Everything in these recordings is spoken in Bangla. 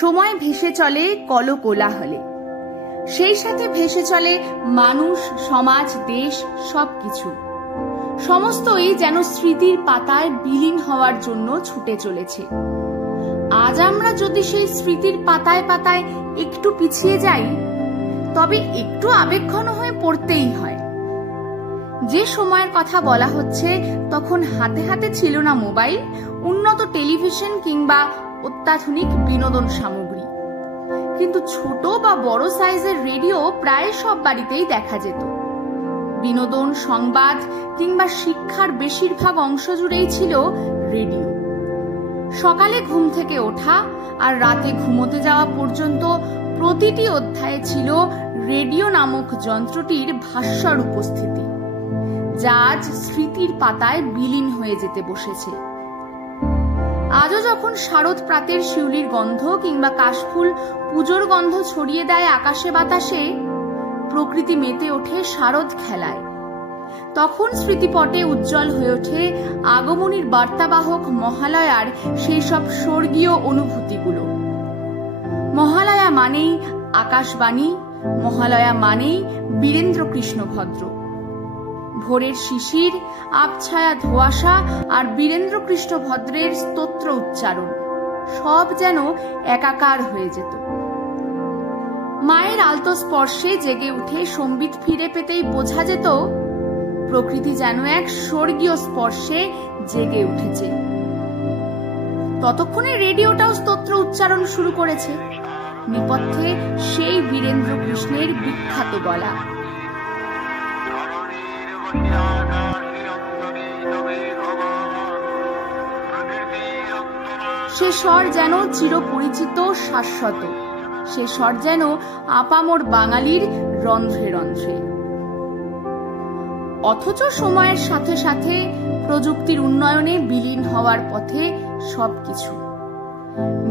সময় ভেসে চলে কলকোলাহলে, সেই সাথে ভেসে চলে মানুষ, সমাজ, দেশ, সবকিছু। সমস্তই যেন স্মৃতির পাতায় বিলীন হওয়ার জন্য ছুটে চলেছে। আজ আমরা যদি সেই স্মৃতির পাতায় পাতায় একটু পিছিয়ে যাই, তবে একটু আবেগঘন হয়ে পড়তেই হয়। যে সময়ের কথা বলা হচ্ছে, তখন হাতে হাতে ছিল না মোবাইল, উন্নত টেলিভিশন কিংবা অত্যাধুনিক বিনোদন সামগ্রী, কিন্তু ছোট বা বড় সাইজের রেডিও প্রায় সব বাড়িতেই দেখা যেত। বিনোদন, সংবাদ কিংবা শিক্ষার বেশিরভাগ অংশ জুড়েই ছিল রেডিও। সকালে ঘুম থেকে ওঠা আর রাতে ঘুমোতে যাওয়া পর্যন্ত প্রতিটি অধ্যায়ে ছিল রেডিও নামক যন্ত্রটির ভাস্বর উপস্থিতি, যা আজ স্মৃতির পাতায় বিলীন হয়ে যেতে বসেছে। আজও যখন শারদ প্রাতের শিউলির গন্ধ কিংবা কাশফুল পুজোর গন্ধ ছড়িয়ে দেয় আকাশে বাতাসে, প্রকৃতি মেতে ওঠে শারদ খেলায়, তখন স্মৃতিপটে উজ্জ্বল হয়ে ওঠে আগমনীর বার্তাবাহক মহালয়ার সেই সব স্বর্গীয় অনুভূতিগুলো। মহালয়া মানেই আকাশবাণী, মহালয়া মানেই বীরেন্দ্র কৃষ্ণ ভদ্র। ভোরের শিশির, আবছায়া ধোঁয়াশা আর বীরেন্দ্র কৃষ্ণ ভদ্রের স্তোত্র উচ্চারণ সব যেন একাকার হয়ে যেত। মায়ের আলতো স্পর্শে জেগে উঠে সম্বিত ফিরে পেতেই বোঝা যেত প্রকৃতি যেন এক স্বর্গীয় স্পর্শে জেগে উঠেছে। ততক্ষণে রেডিওটাও স্তোত্র উচ্চারণ শুরু করেছে, নেপথ্যে সেই বীরেন্দ্র কৃষ্ণের বিখ্যাত গলা। সে স্বর যেন চিরপরিচিত, শাশ্বত। সে স্বর যেন আপামর বাঙালির রন্ধ্রে রন্ধ্রে। অথচ সময়ের সাথে সাথে প্রযুক্তির উন্নয়নে বিলীন হওয়ার পথে সবকিছু।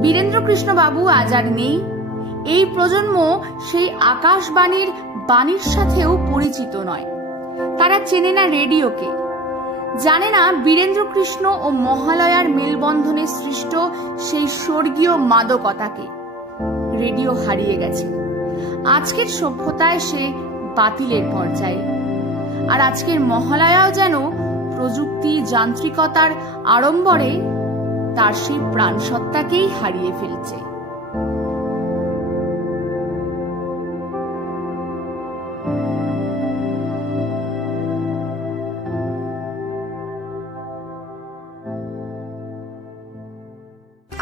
বীরেন্দ্র কৃষ্ণ বাবু আজ আর নেই। এই প্রজন্ম সেই আকাশবাণীর বাণীর সাথেও পরিচিত নয়। তারা চেনে না রেডিওকে, জানে না বীরেন্দ্র কৃষ্ণ ও মহালয়ার মেলবন্ধনে সৃষ্ট সেই স্বর্গীয় মাদকতাকে। রেডিও হারিয়ে গেছে। আজকের সভ্যতায় সে বাতিলের পর্যায়ে। আর আজকের মহালয়াও যেন প্রযুক্তি, যান্ত্রিকতার আড়ম্বরে তার সেই প্রাণসত্তাকেই হারিয়ে ফেলছে।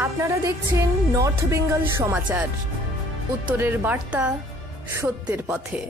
আপনারা দেখছেন নর্থ বেঙ্গল সমাচার, উত্তরের বার্তা, সত্যের পথে।